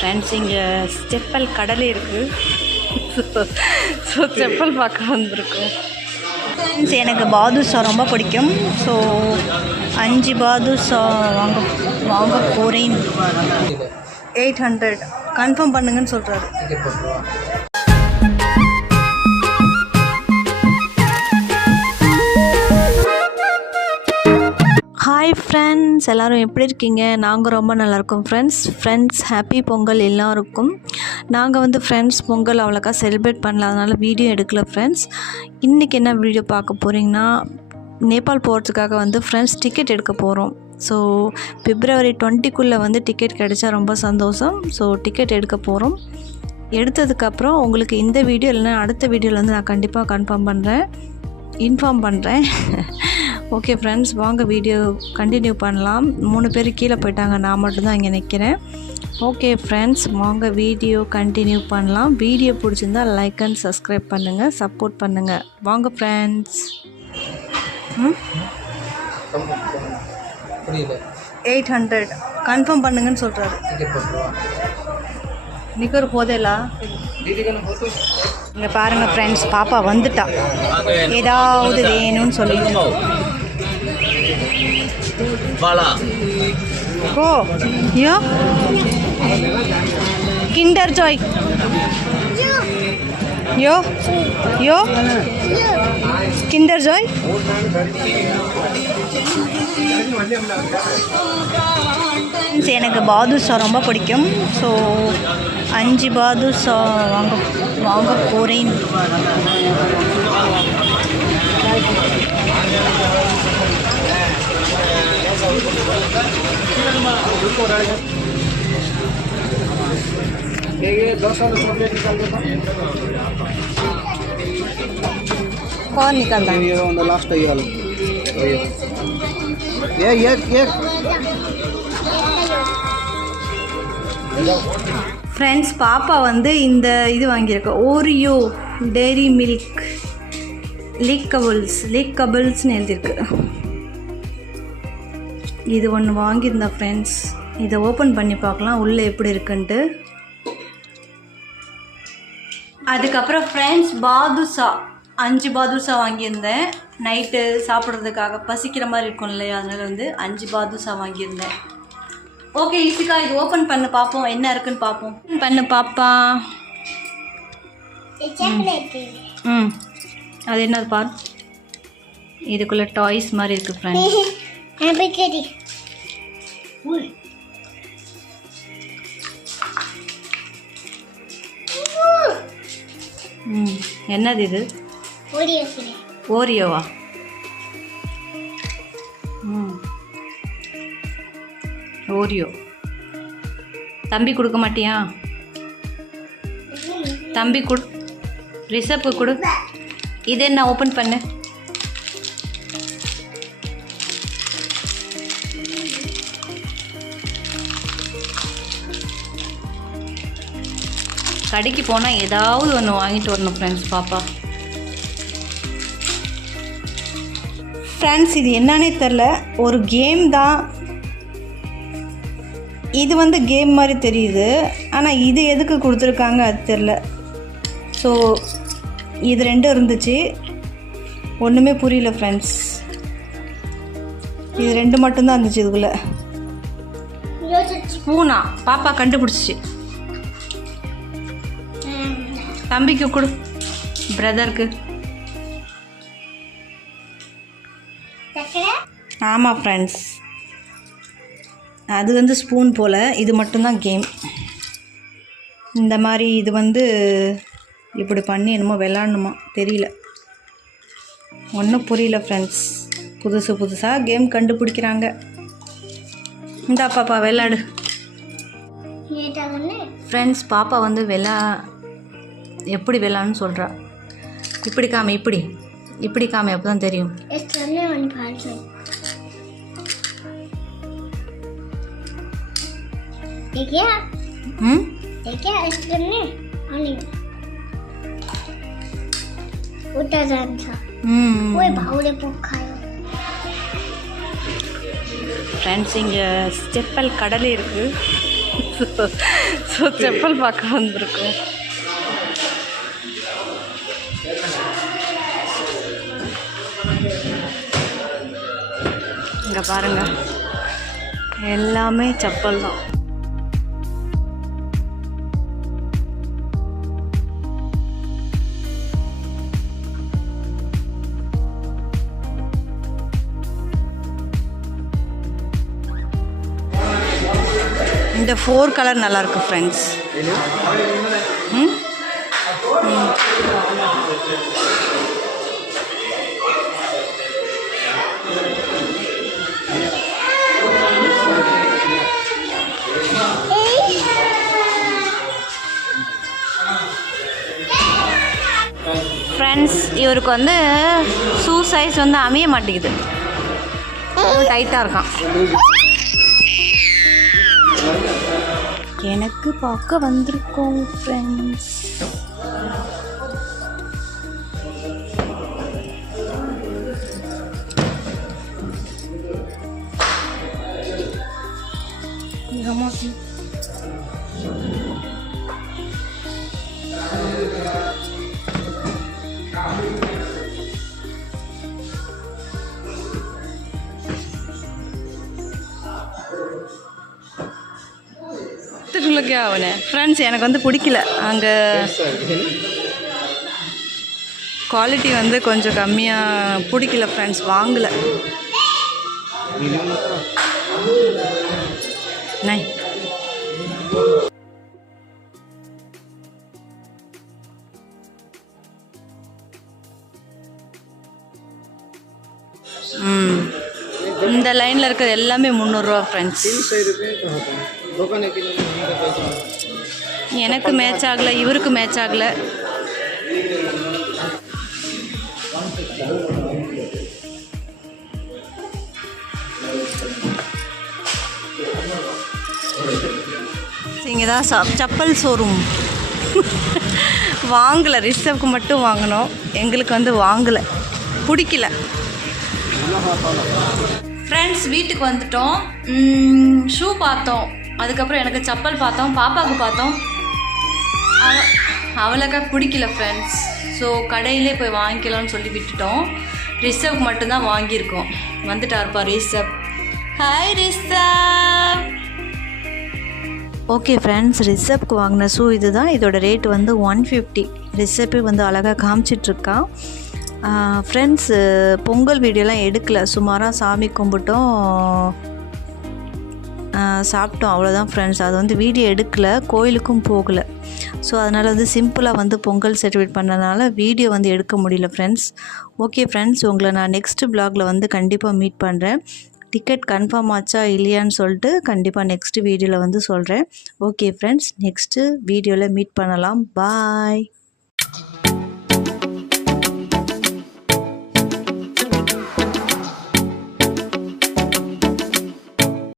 Friends இங்கே செப்பல் கடலே இருக்குது. ஸோ செப்பல் பார்க்க வந்திருக்கோம். ஃப்ரெண்ட்ஸ் எனக்கு பாதுஷா ரொம்ப பிடிக்கும். ஸோ 5 பாதுஷா வாங்க போகிறேன். 800 கன்ஃபார்ம் பண்ணுங்கன்னு சொல்கிறாரு. ஹாய் ஃப்ரெண்ட்ஸ், எல்லோரும் எப்படி இருக்கீங்க? நாங்கள் ரொம்ப நல்லாயிருக்கோம் ஃப்ரெண்ட்ஸ். ஹாப்பி பொங்கல் எல்லாருக்கும். நாங்கள் ஃப்ரெண்ட்ஸ் பொங்கல் அவ்வளோக்கா செலிப்ரேட் பண்ணல, அதனால் வீடியோ எடுக்கல ஃப்ரெண்ட்ஸ். இன்றைக்கி என்ன வீடியோ பார்க்க போகிறீங்கன்னா, நேபாள் போகிறதுக்காக ஃப்ரெண்ட்ஸ் டிக்கெட் எடுக்க போகிறோம். ஸோ February 20 டிக்கெட் கிடைச்சா ரொம்ப சந்தோஷம். ஸோ டிக்கெட் எடுக்க போகிறோம். எடுத்ததுக்கப்புறம் உங்களுக்கு இந்த வீடியோ இல்லைன்னா அடுத்த வீடியோவில் நான் கண்டிப்பாக இன்ஃபார்ம் பண்ணுறேன். ஓகே ஃப்ரெண்ட்ஸ், வாங்க வீடியோ கண்டினியூ பண்ணலாம். 3 பேர் கீழே போயிட்டாங்க, நான் மட்டும்தான் இங்கே நிற்கிறேன். ஓகே ஃப்ரெண்ட்ஸ், வாங்க வீடியோ கண்டினியூ பண்ணலாம். வீடியோ பிடிச்சிருந்தா லைக் அண்ட் சப்ஸ்கிரைப் பண்ணுங்கள், சப்போர்ட் பண்ணுங்கள். வாங்க ஃப்ரெண்ட்ஸ். 800 கன்ஃபார்ம் பண்ணுங்கன்னு சொல்கிறாரு. நிற்கிற போதேலா இங்கே பாருங்கள் ஃப்ரெண்ட்ஸ், பாப்பா வந்துட்டா. ஏதாவது வேணும்னு சொல்லிட்டு ஓ யோ கிண்டர் ஜாய் யோ கிண்டர் ஜாய். எனக்கு பாதுஷா ரொம்ப பிடிக்கும். ஸோ 5 பாதுஷா வாங்க போகிறேன். कौन निकलता है? ये लास्ट है वाला. ये ஃப்ரெண்ட்ஸ், பாப்பா இந்த இது வாங்கியிருக்க ஓரியோ டெய்ரி மில்க் லீக் கபிள்ஸ்னு எழுதியிருக்கு. இது ஒன்று வாங்கியிருந்தா ஃப்ரெண்ட்ஸ். இதை ஓப்பன் பண்ணி பார்க்கலாம் உள்ளே எப்படி இருக்குன்ட்டு. அதுக்கப்புறம் ஃப்ரெண்ட்ஸ் பாதுஷா 5 பாதுஷா வாங்கியிருந்தேன். நைட்டு சாப்பிட்றதுக்காக பசிக்கிற மாதிரி இருக்கும் இல்லையா, அதனால் 5 பாதுஷா வாங்கியிருந்தேன். ஓகே ஈஸிக்கா, இது ஓப்பன் பண்ணு பார்ப்போம் என்ன இருக்குன்னு பார்ப்போம். பண்ணு பாப்பா. அது என்னது பாரு, இதுக்குள்ளே டாய்ஸ் மாதிரி இருக்குது ஃப்ரெண்ட்ஸ். என்னது இது? ஓரியோவா? ஓரியோ. தம்பி கொடுக்க மாட்டியா? தம்பி கொடு, ரிஷப்க்கு கொடு. இது என்ன ஓப்பன் பண்ணு. கடைக்கு போனால் ஏதாவது ஒன்று வாங்கிட்டு வரணும் ஃப்ரெண்ட்ஸ் பாப்பா. ஃப்ரெண்ட்ஸ், இது என்னன்னே தெரில, ஒரு கேம் தான் இது. கேம் மாதிரி தெரியுது, ஆனால் இது எதுக்கு கொடுத்துருக்காங்க அது தெரில. ஸோ இது 2 இருந்துச்சு, ஒன்றுமே புரியல ஃப்ரெண்ட்ஸ். இது 2 மட்டும்தான் இருந்துச்சு இதுக்குள்ளே. ஸ்பூனா பாப்பா கண்டுபிடிச்சிச்சு. தம்பிக்கு கொடு, பிரதருக்கு. ஆமாம் ஃப்ரெண்ட்ஸ், அது ஸ்பூன் போல். இது மட்டும்தான் கேம். இந்த மாதிரி இது இப்படி பண்ணி என்னமோ விளாடணுமா தெரியல, ஒன்றும் புரியல ஃப்ரெண்ட்ஸ். புதுசாக கேம் கண்டுபிடிக்கிறாங்க. இந்தா பாப்பா விளாடு. ஃப்ரெண்ட்ஸ், பாப்பா எப்படி விளாட்னு சொல்கிறா. இப்படி காமி, இப்படி காமி, அப்போ தான் தெரியும். ஃப்ரெண்ட்ஸ், இங்கே செப்பல் கடலே இருக்குது. ஸோ செப்பல் பார்க்க வந்திருக்கோம். இங்கே பாருங்கள், எல்லாமே செப்பல் தான். இந்த 4 கலர் நல்லாயிருக்கு ஃப்ரெண்ட்ஸ். ஃப்ரெண்ட்ஸ், இவருக்கு வந்து ஷூ சைஸ் வந்து அமைய மாட்டேங்குது, டைட்டாக இருக்கான். எனக்கு பார்க்க வந்திருக்கோம் ஃப்ரெண்ட்ஸ். ஃப்ரெண்ட்ஸ், எனக்கு வந்து பிடிக்கல. அங்கே குவாலிட்டி வந்து கொஞ்சம் கம்மியாக பிடிக்கல ஃப்ரெண்ட்ஸ், வாங்கலை. இந்த லைனில் இருக்கிறது எல்லாமே 300 ரூபா ஃப்ரெண்ட்ஸ். எனக்கு மேட்ச் ஆகலை, இவருக்கு மேட்ச் ஆகலை. இங்கே தான் செப்பல் ஷோரூம். வாங்கலை, ரிசர்வ்க்கு மட்டும் வாங்கினோம். எங்களுக்கு வந்து வாங்கலை, பிடிக்கல. ஃப்ரெண்ட்ஸ், வீட்டுக்கு வந்துட்டோம். ஷூ பார்த்தோம், அதுக்கப்புறம் எனக்கு செப்பல் பார்த்தோம், பாப்பாவுக்கு பார்த்தோம். அவளுக்கா பிடிக்கல ஃப்ரெண்ட்ஸ். ஸோ கடையிலே போய் வாங்கிக்கலாம்னு சொல்லி விட்டுட்டோம். ரிசர்வ் மட்டும்தான் வாங்கியிருக்கோம். வந்துட்டாருப்பா Reserve. Hi Reserve. Okay friends, ரிசர்வ்க்கு வாங்கின ஷூ இது தான். இதோட ரேட் வந்து 150. ரிசர்வே வந்து அழகாக காமிச்சிட்ருக்கான். ஃப்ரெண்ட்ஸ், பொங்கல் வீடியோலாம் எடுக்கலை, சுமாராக சாமி கும்பிட்டோம், சாப்பிட்டோம், அவ்வளோதான் ஃப்ரெண்ட்ஸ். அது வந்து வீடியோ எடுக்கலை, கோயிலுக்கும் போகலை. ஸோ அதனால் வந்து சிம்பிளாக வந்து பொங்கல் செலிப்ரேட் பண்ணனால வீடியோ வந்து எடுக்க முடியல ஃப்ரெண்ட்ஸ். ஓகே ஃப்ரெண்ட்ஸ், உங்களை நான் நெக்ஸ்ட் வ்ளாகில் வந்து கண்டிப்பாக மீட் பண்ணுறேன். டிக்கெட் கன்ஃபார்ம் ஆச்சா இல்லையான்னு சொல்லிட்டு கண்டிப்பாக நெக்ஸ்ட் வீடியோவில் வந்து சொல்கிறேன். ஓகே ஃப்ரெண்ட்ஸ், நெக்ஸ்ட்டு வீடியோவில் மீட் பண்ணலாம். பாய்.